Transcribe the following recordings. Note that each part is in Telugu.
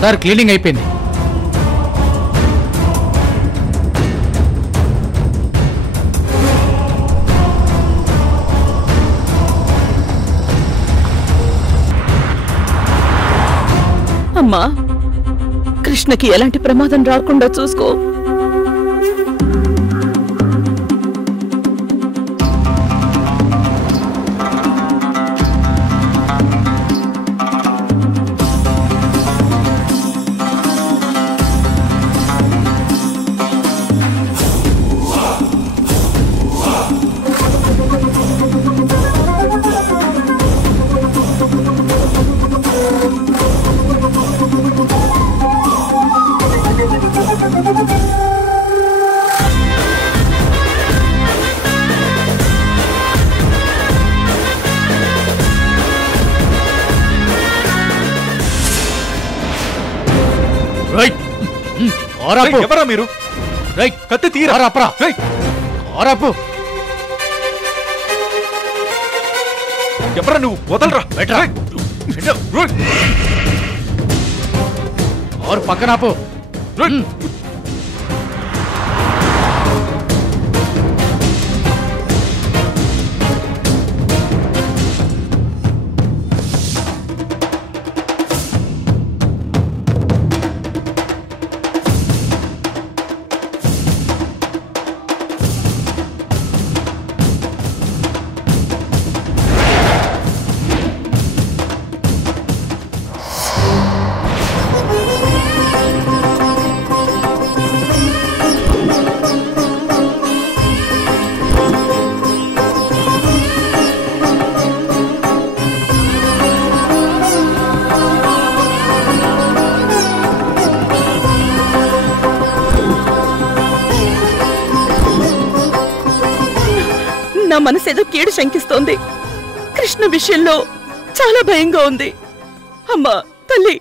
సార్ క్లీనింగ్ అయిపోయింది. అమ్మా, కృష్ణకి ఎలాంటి ప్రమాదం రాకుండా చూసుకో. ఎవరా మీరు? కత్తి తీరా. ఎవరా నువ్వు? వదలరా. పక్కనాపు. నా మనసేదో కీడు శంకిస్తోంది. కృష్ణ విషయంలో చాలా భయంగా ఉంది. అమ్మా తల్లి,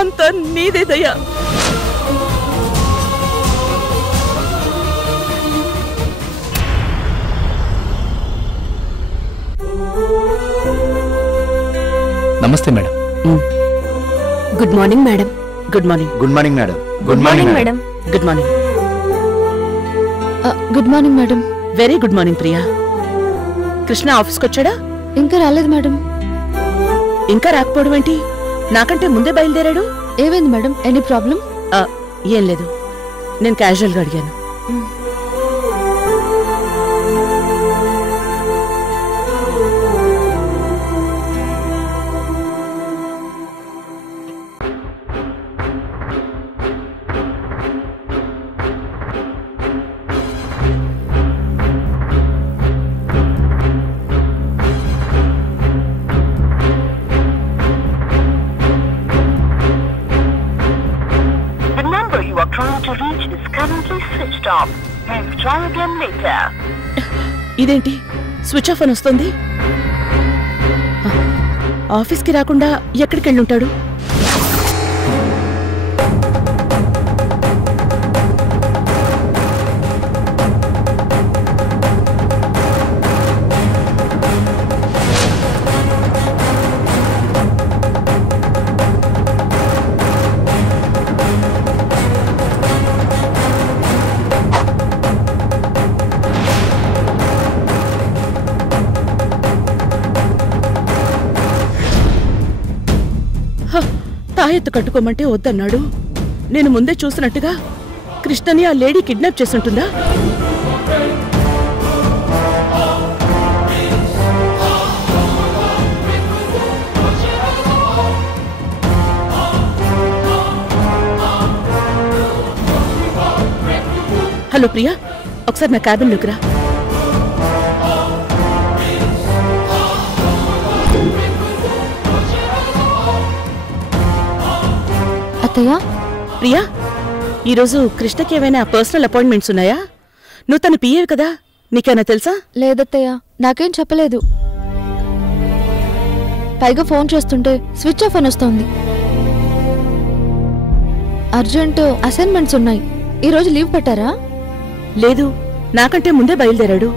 అంతా నీదే దయ. నమస్తే madam. Good morning madam. Good morning. Good morning madam. Good morning madam. Good morning. Good morning madam. Very good morning Priya. Krishna ఆఫీస్కి వచ్చాడా? ఇంకా రాలేదు మేడం. ఇంకా రాకపోవడం ఏంటి? నాకంటే ముందే బయలుదేరాడు. ఏమైంది మేడం? Any problem? ఏం లేదు, నేను క్యాజువల్గా అడిగాను. ఇదేంటి స్విచ్ ఆఫ్ అని వస్తుంది? ఆఫీస్కి రాకుండా ఎక్కడికి వెళ్ళుంటాడు? తాయెత్తు కట్టుకోమంటే వద్దన్నాడు. నేను ముందే చూసినట్టుగా కృష్ణని ఆ లేడీ కిడ్నాప్ చేసుంటుందా? హలో ప్రియా, ఒకసారి నా క్యాబిన్లోకి రా. అత్తయ్య. ప్రియా, ఈరోజు కృష్ణకి ఏమైనా పర్సనల్ అపాయింట్మెంట్స్ ఉన్నాయా? నువ్వు తన పిఏవి కదా, నీకేమైనా తెలుసా? లేదత్తయ్య, నాకేం చెప్పలేదు. పైగా ఫోన్ చేస్తుంటే స్విచ్ ఆఫ్ అని వస్తోంది. అర్జెంట్ అసైన్మెంట్స్ ఉన్నాయి. ఈరోజు లీవ్ పెట్టారా? లేదు, నాకంటే ముందే బయలుదేరాడు.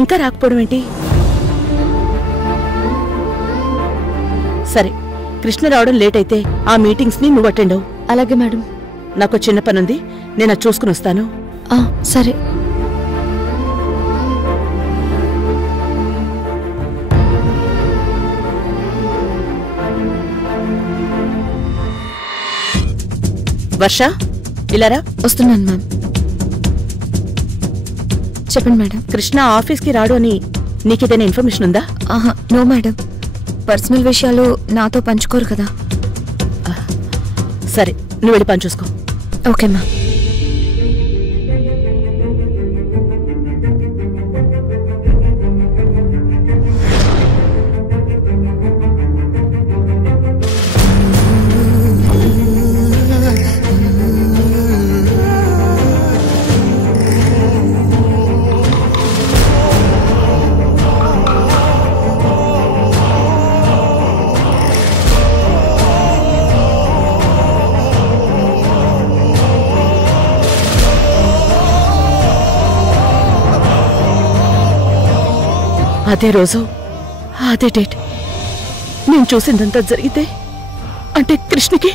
ఇంకా రాకపోవడం ఏంటి? సరే, కృష్ణ రావడం లేట్ అయితే ఆ మీటింగ్స్ ని నువ్వు అటెండ్ అవ్వు. అలాగే మేడం. నాకు చిన్న పనుంది, నేను అది చూసుకుని వస్తాను. సరే. వర్ష, ఇలారా. వస్తున్నాను మ్యామ్. చెప్పండి మేడం. కృష్ణ ఆఫీస్కి రాడు అని నీకేదైనా ఇన్ఫర్మేషన్ ఉందా? No madam. పర్సనల్ విషయాలు నాతో పంచుకోరు కదా. సరే, నువ్వు వెళ్ళి పని చూసుకో. Okay ma'am. అదే రోజు, అదే డేట్, నేను చూసిందంతా జరిగితే అంటే కృష్ణకి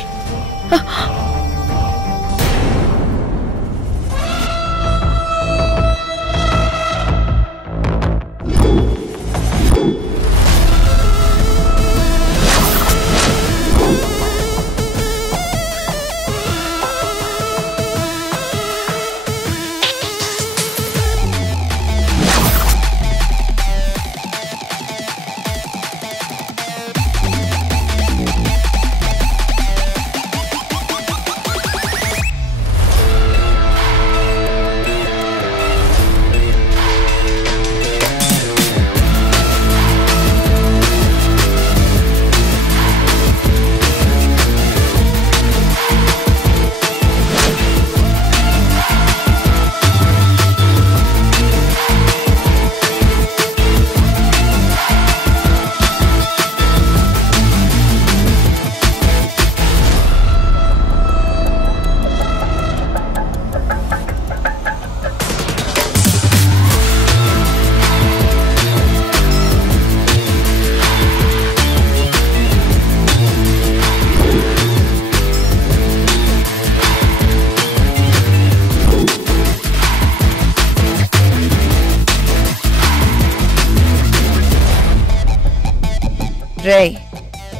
రేయ్,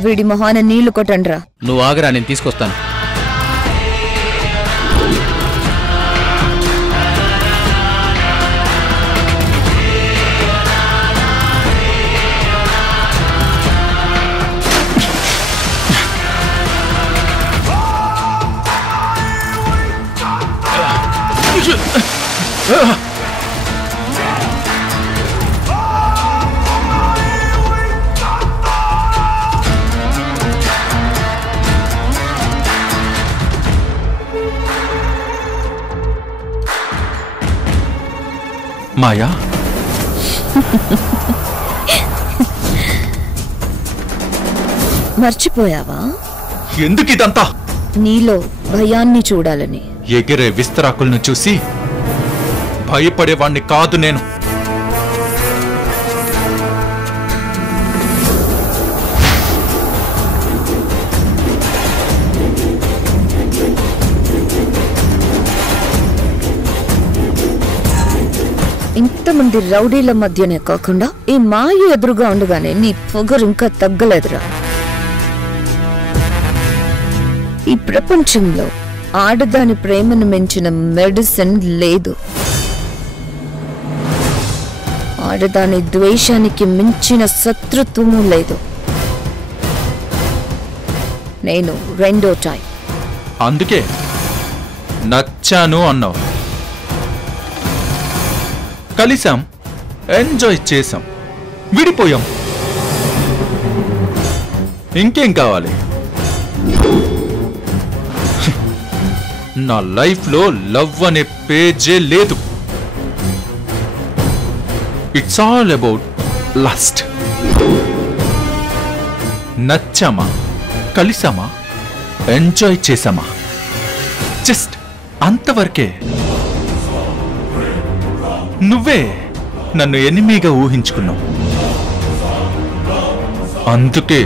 వీడి మొహాన నీళ్లు కొట్టండ్రా. నువ్వు ఆగరా, నేను తీసుకొస్తాను. మాయా, మర్చిపోయావా? ఎందుకు ఇదంతా? నీలో భయాన్ని చూడాలని. ఎగిరే విస్తరాకులను చూసి భయపడేవాణ్ణి కాదు నేను. ఇంతమంది రౌడీల మధ్యనే కాకుండా ఈ మాయ ఎదురుగా ఉండగానే నీ పొగరు ఇంకా తగ్గలేదురా. ఈ ప్రపంచంలో ఆడదాని ప్రేమను మించిన మెడిసిన్ లేదు. ఆడదాని ద్వేషానికి మించిన శత్రుత్వము లేదు. నేను రెండో టైం. అందుకే నచ్చాను అన్నావు. కలిసాం, ఎంజాయ్ చేసాం, విడిపోయాం. ఇంకేం కావాలి? నా లైఫ్లో లవ్ అనే పేజే లేదు. It's all about lust. నచ్చామా, కలిసామా, ఎంజాయ్ చేశామా, జస్ట్ అంతవరకే. నువ్వే నన్ను ఎనిమిగా ఊహించుకున్నావు. అందుకే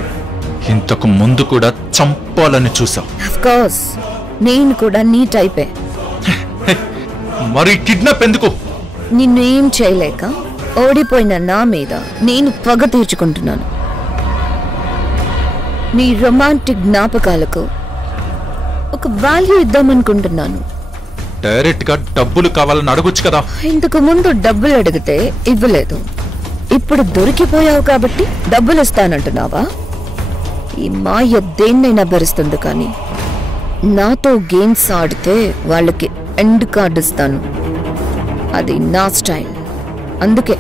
ఇంతకు ముందు కూడా చంపాలని చూసావు. ఆఫ్ కోర్స్ నేను కూడా నీ టైపే. మరి కిడ్నాప్ ఎందుకు? నిన్నేం చేయలేక ఓడిపోయిన నా మీద నేను పగ తీర్చుకుంటున్నాను. నీ రొమాంటిక్ జ్ఞాపకాలకు ఒక వాల్యూ ఇద్దామనుకుంటున్నాను. డైరెక్ట్ గా డబ్బులు కావాలని అడగొచ్చు కదా. ఇంతకు ముందు డబ్బులు అడిగితే ఇవ్వలేదు. ఇప్పుడు దొరికిపోయావు కాబట్టి డబ్బులు ఇస్తానంటున్నావా? ఈ మాయ దేన్నైనా భరిస్తుంది, కానీ నాతో గేమ్స్ ఆడితే వాళ్ళకి ఎండ్ కార్డు ఇస్తాను. అది నా స్టైల్. అందుకే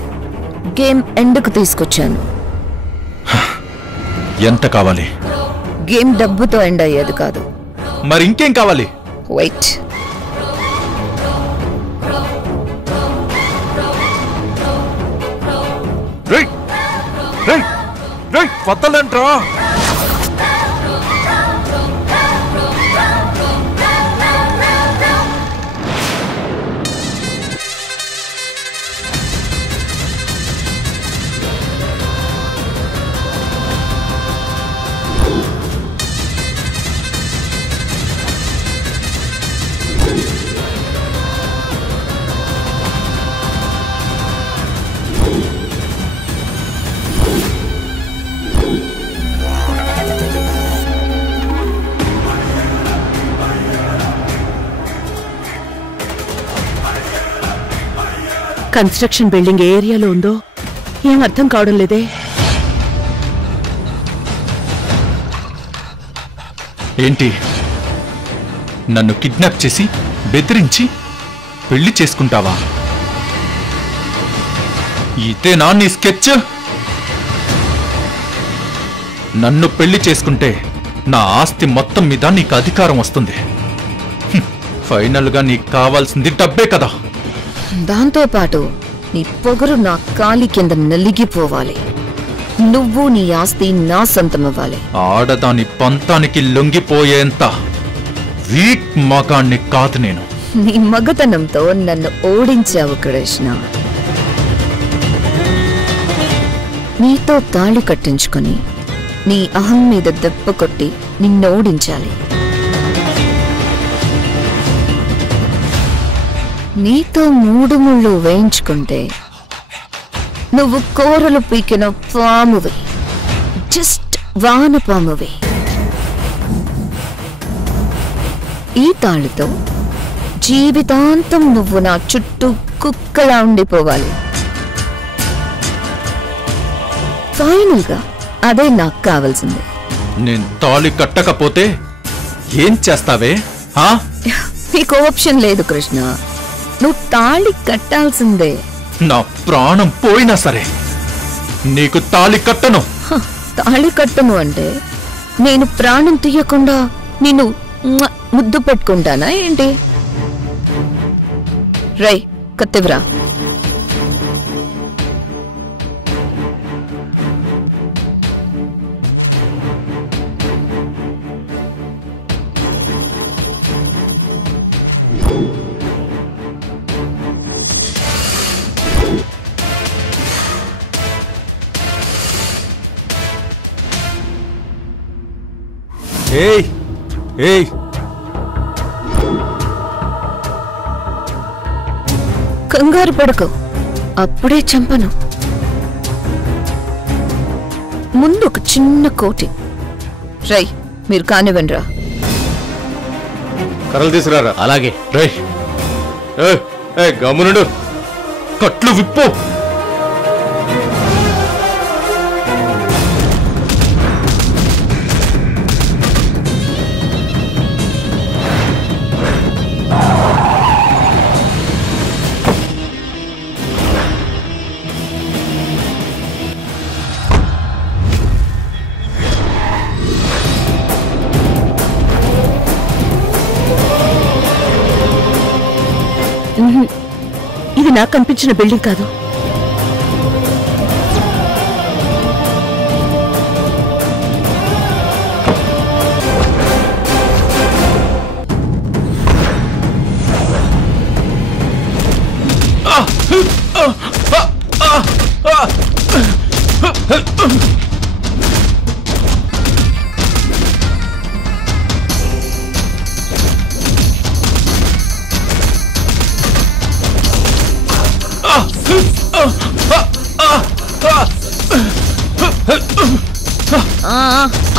గేమ్ ఎండ్కు తీసుకొచ్చాను. ఎంత కావాలి? గేమ్ డబ్బుతో ఎండ్ అయ్యేది కాదు. మరి ఇంకేం కావాలి? వెయిట్. వద్దలంట్రా. కన్స్ట్రక్షన్ బిల్డింగ్ ఏ ఏరియాలో ఉందో ఏం అర్థం కావడం లేదే. ఏంటి, నన్ను కిడ్నాప్ చేసి బెదిరించి పెళ్లి చేసుకుంటావా? ఇదేనా నీ స్కెచ్? నన్ను పెళ్లి చేసుకుంటే నా ఆస్తి మొత్తం మీద నీకు అధికారం వస్తుంది. ఫైనల్ గా నీకు కావాల్సింది డబ్బే కదా. దాంతో పాటు నీ పొగరు నా కాలి కింద నలిగిపోవాలి. నువ్వు నీ ఆస్తి నా సొంతమవ్వాలి. ఆడదాని పంతానికి లొంగిపోయేంత వీక్ మగాణ్ణి కాదు నేను. నీ మగతనంతో నన్ను ఓడించావు కృష్ణ. నీతో తాళి కట్టించుకొని నీ అహం మీద దెబ్బ కొట్టి నిన్ను ఓడించాలి. నీతో మూడు ముళ్ళు వేయించుకుంటే నువ్వు కూరలు పీకిన పామువి, జస్ట్ వానపామువి. ఈ తాళితో జీవితాంతం నువ్వు నా చుట్టూ కుక్కలా ఉండిపోవాలి. ఫైనల్ గా అదే నాకు కావాల్సింది. నేను తాళి కట్టకపోతే ఏం చేస్తావే? నీకు ఆప్షన్ లేదు కృష్ణ, నువ్వు తాళి కట్టాల్సిందే. నా ప్రాణం పోయినా సరే నీకు తాళి కట్టను. తాళి కట్టను అంటే నేను ప్రాణం తీయకుండా నిన్ను ముద్దు పెట్టుకుంటానా ఏంటి? రై కత్తివ్రా. ఏయ్ ఏయ్, కంగారు పడకు, అప్పుడే చంపను. ముందు ఒక చిన్న కోటి. రై మీరు కానివ్వండిరా. కర్రలు తీసుకురారా. అలాగే. రై గమ్మునుడు. కట్లు విప్పు. ఇది నాకు కనిపించిన బిల్డింగ్ కాదు.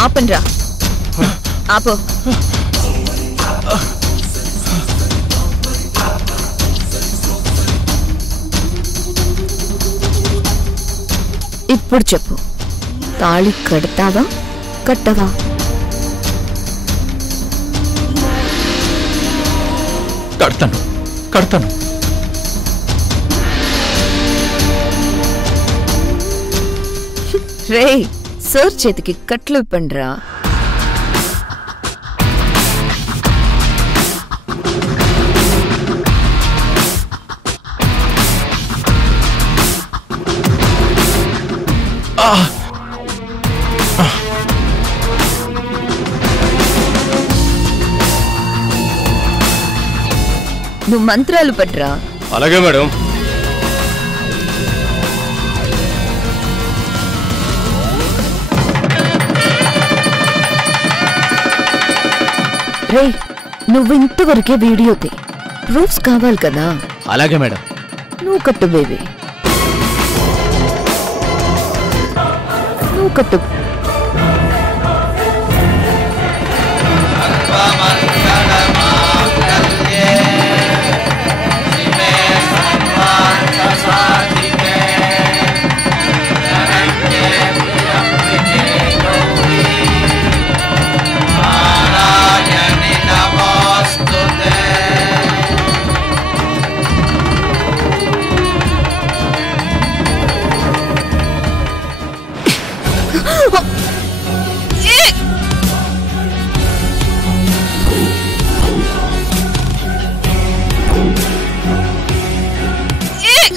ఆపండ్రా, ఆపో. ఇప్పుడు చెప్పు, తాళి కడతావా కట్టవా? కడతాను కడతాను. రే, సార్ చేతికి కట్లు ఇప్పండ్రా. నువ్వు మంత్రాలు పట్రా. అలాగే మేడం. రే, నువ్వు ఇంతవరకే వీడియోతే, ప్రూఫ్స్ కావాలి కదా? అలాగే మేడం. నువ్వు కట్టు బేబీ, నువ్వు కట్టు.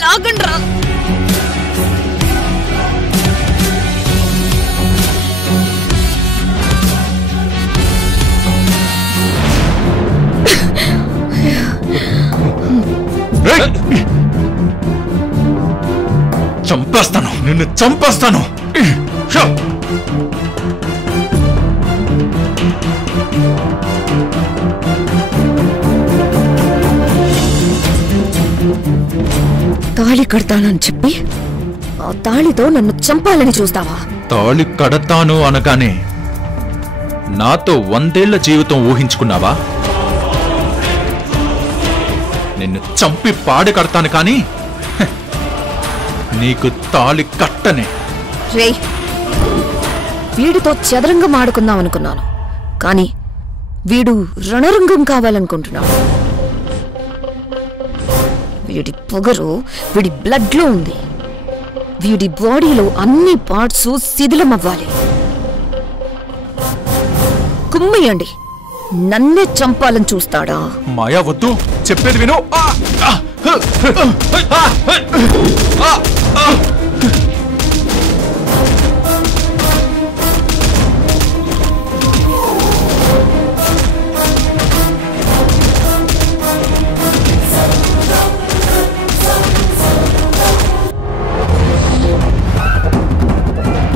లాగండ్రా. చంపేస్తాను, నిన్ను చంపేస్తాను. తాళి కడతానని చెప్పి ఆ తాళితో నన్ను చంపాలని చూస్తావా? తాళి కడతాను అనగానే నాతో 100 ఏళ్ల జీవితం ఊహించుకున్నావా? నిన్ను చంపి పాడి కడతాను కానీ నీకు తాళి కట్టనే. రే, వీడితో చదరంగం ఆడుకుందాం అనుకున్నాను, కానీ వీడు రణరంగం కావాలనుకుంటున్నాడు. వీడి పొగరు వీడి బ్లడ్ లో ఉంది. వీడి బాడీలో అన్ని పార్ట్స్ శిథిలమవ్వాలి. కుమ్మయ్యండి, నన్నే చంపాలని చూస్తాడా? మాయా వద్దు, చెప్పేది విను.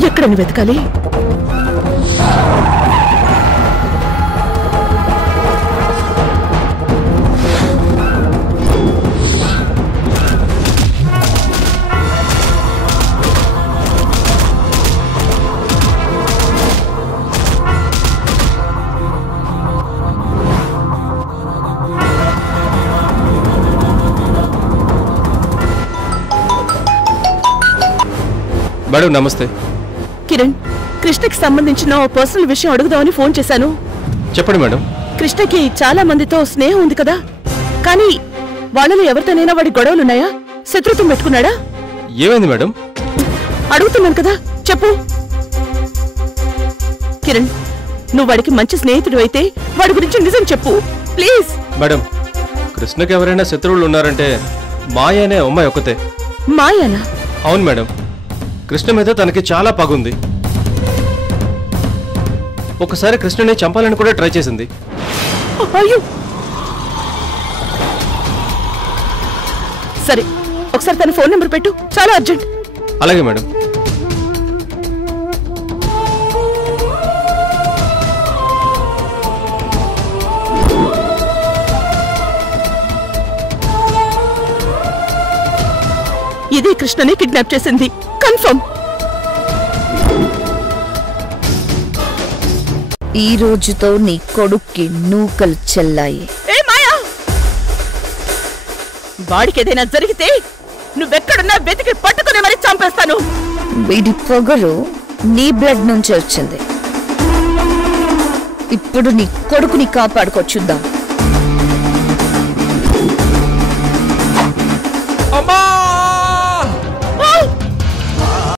ఎక్కడని వెతకాలి? మేడం నమస్తే. కిరణ్, కృష్ణకి సంబంధించిన ఓ పర్సనల్ విషయం అడుగుదామని ఫోన్ చేశాను. చెప్పండి మేడం. కృష్ణకి చాలా మందితో స్నేహం ఉంది కదా, కానీ వాళ్ళలో ఎవరితోనైనా వాడి గొడవలున్నాయా? శత్రుత్వం పెట్టుకున్నాడా? ఏమైంది మేడం? అడుగుతున్నాను కదా, చెప్పు. కిరణ్, నువ్వు వాడికి మంచి స్నేహితుడు అయితే వాడి గురించి నిజం చెప్పు ప్లీజ్. మేడం, కృష్ణకి ఎవరైనా శత్రువులు ఉన్నారంటే మాయ అనే అమ్మాయి ఒక్కతే. మాయానా? అవును మేడం, కృష్ణ మీద తనకి చాలా పగుంది. ఒకసారి కృష్ణని చంపాలని కూడా ట్రై చేసింది. అయ్యో, సరే ఒకసారి తన ఫోన్ నెంబర్ పెట్టు, చాలా అర్జెంట్. అలాగే మేడం. లేడీ కృష్ణని కిడ్నాప్ చేసింది కన్ఫర్మ్. ఈ రోజుతో నీ కొడుక్కి నూకలు చెల్లాయి. ఏ మాయా, వాడికి ఏదైనా జరిగితే నువ్వెక్కడున్నా వెతికి పట్టుకుని మరీ చంపేస్తాను. వీడి పొగరు నీ బ్లడ్ నుంచి వచ్చింది. ఇప్పుడు నీ కొడుకుని కాపాడుకో చూద్దాం.